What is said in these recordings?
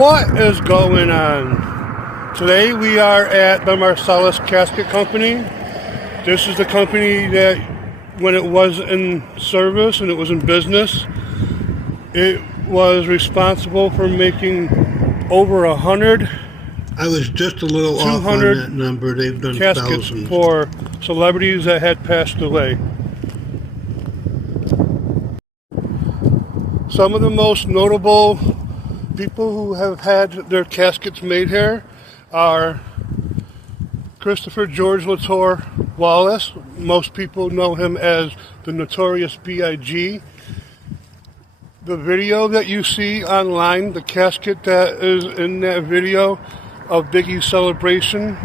What is going on? Today we are at the Marcellus Casket Company. This is the company that when it was in service and it was in business, it was responsible for making over 100 I was just a little off on that number. They've done caskets thousands. For celebrities that had passed away. Some of the most notable people who have had their caskets made here are Christopher George Latour Wallace. Most people know him as the Notorious B.I.G. The video that you see online, the casket that is in that video of Biggie's celebration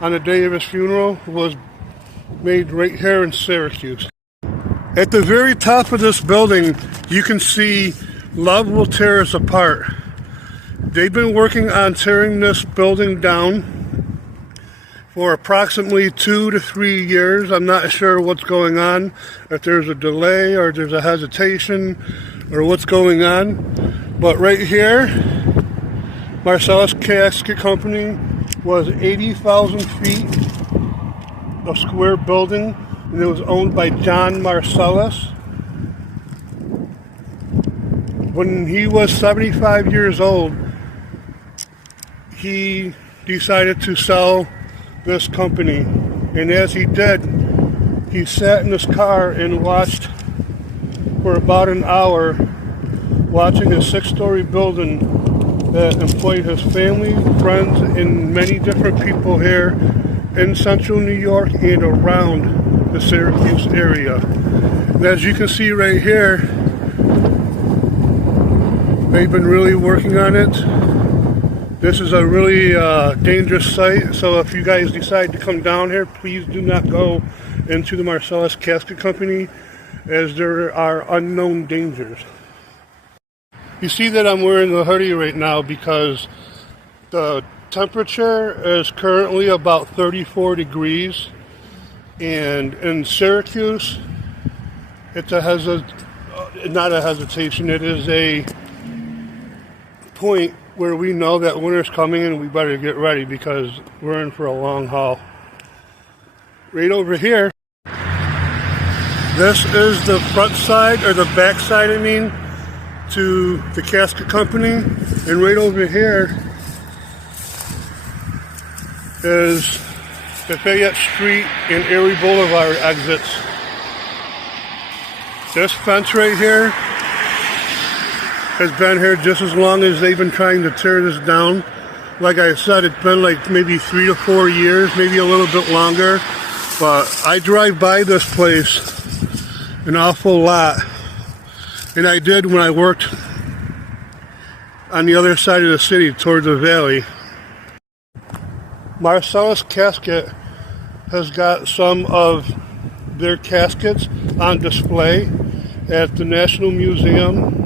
on the day of his funeral, was made right here in Syracuse. At the very top of this building, you can see Love Will Tear Us Apart. They've been working on tearing this building down for approximately 2 to 3 years. I'm not sure what's going on, if there's a delay or there's a hesitation or what's going on. But right here, Marcellus Casket Company was 80,000 feet of square building, and it was owned by John Marcellus. When he was 75 years old, he decided to sell this company. And as he did, he sat in his car and watched for about an hour, watching a 6-story building that employed his family, friends, and many different people here in central New York and around the Syracuse area. And as you can see right here, they've been really working on it. This is a really dangerous site, so if you guys decide to come down here, please do not go into the Marcellus Casket Company, as there are unknown dangers. You see that I'm wearing a hoodie right now because the temperature is currently about 34 degrees, and in Syracuse, it's not a hesitation, it is a point where we know that winter's coming and we better get ready because we're in for a long haul. Right over here, this is the front side, or the back side I mean, to the casket company. And right over here is the Fayette Street and Erie Boulevard exits. This fence right here has been here just as long as they've been trying to tear this down. Like I said, it's been like maybe 3 to 4 years, maybe a little bit longer. But I drive by this place an awful lot. And I did when I worked on the other side of the city towards the valley. Marcellus Casket has got some of their caskets on display at the National Museum.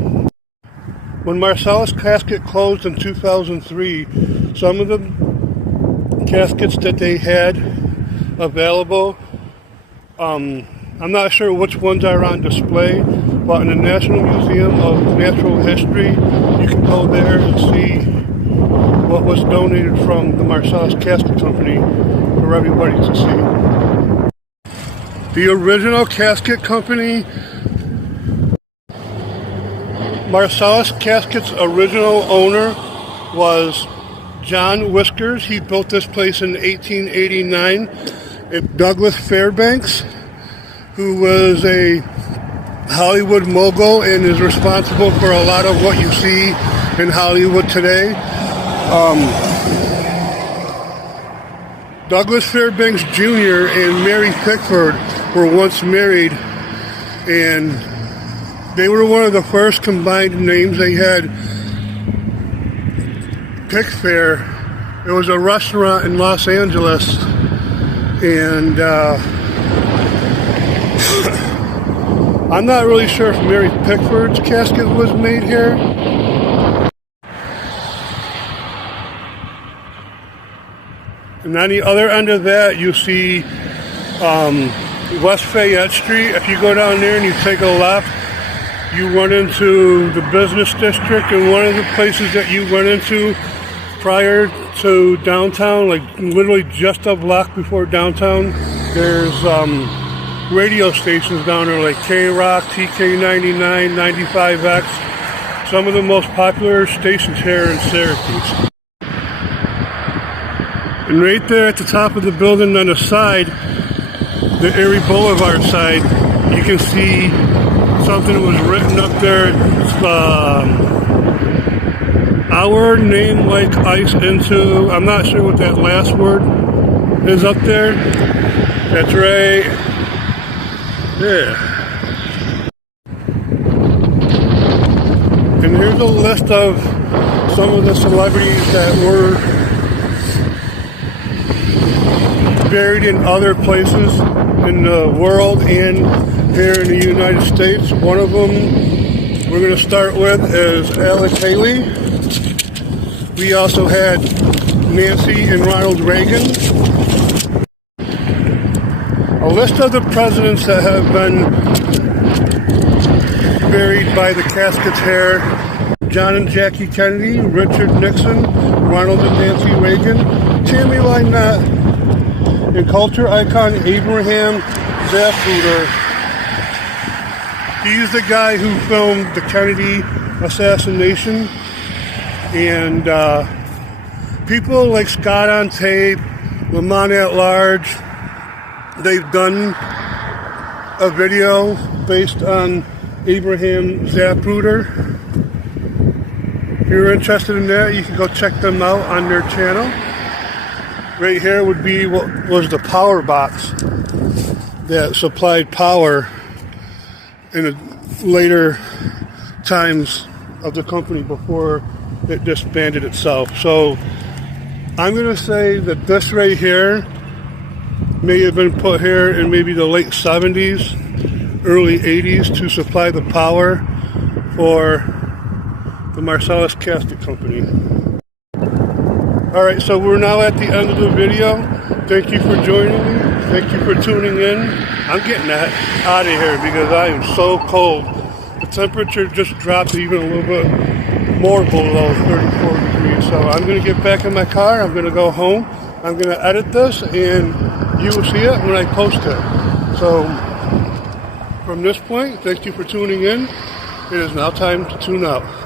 When Marcellus Casket closed in 2003, some of the caskets that they had available, I'm not sure which ones are on display, but in the National Museum of Natural History, you can go there and see what was donated from the Marcellus Casket Company for everybody to see. The original casket company, Marcellus Casket's original owner was John Whiskers. He built this place in 1889. And Douglas Fairbanks, who was a Hollywood mogul and is responsible for a lot of what you see in Hollywood today. Douglas Fairbanks Jr. and Mary Pickford were once married, and they were one of the first combined names. They had Pickfair. It was a restaurant in Los Angeles, and I'm not really sure if Mary Pickford's casket was made here. And on the other end of that, you see West Fayette Street. If you go down there and you take a left, you run into the business district, and one of the places that you went into prior to downtown, like literally just a block before downtown, there's radio stations down there like K-Rock, TK99, 95X, some of the most popular stations here in Syracuse. And right there at the top of the building on the side, the Erie Boulevard side, you can see something that was written up there. Our name like ice into, I'm not sure what that last word is up there. That's right. Yeah. And here's a list of some of the celebrities that were buried in other places in the world and here in the United States. One of them we're going to start with is Alex Haley. We also had Nancy and Ronald Reagan. A list of the presidents that have been buried by the caskets here: John and Jackie Kennedy, Richard Nixon, Ronald and Nancy Reagan, Tammy Lynette, and culture icon Abraham Zapruder. He's the guy who filmed the Kennedy assassination. And people like Scott on Tape, Lamont at Large, they've done a video based on Abraham Zapruder. If you're interested in that, you can go check them out on their channel. Right here would be what was the power box that supplied power in the later times of the company before it disbanded itself. So I'm going to say that this right here may have been put here in maybe the late 70s, early 80s to supply the power for the Marcellus Casket Company. Alright, so we're now at the end of the video. Thank you for joining me. Thank you for tuning in. I'm getting out of here because I am so cold. The temperature just dropped even a little bit more below 34 degrees. So I'm going to get back in my car. I'm going to go home. I'm going to edit this and you will see it when I post it. So from this point, thank you for tuning in. It is now time to tune out.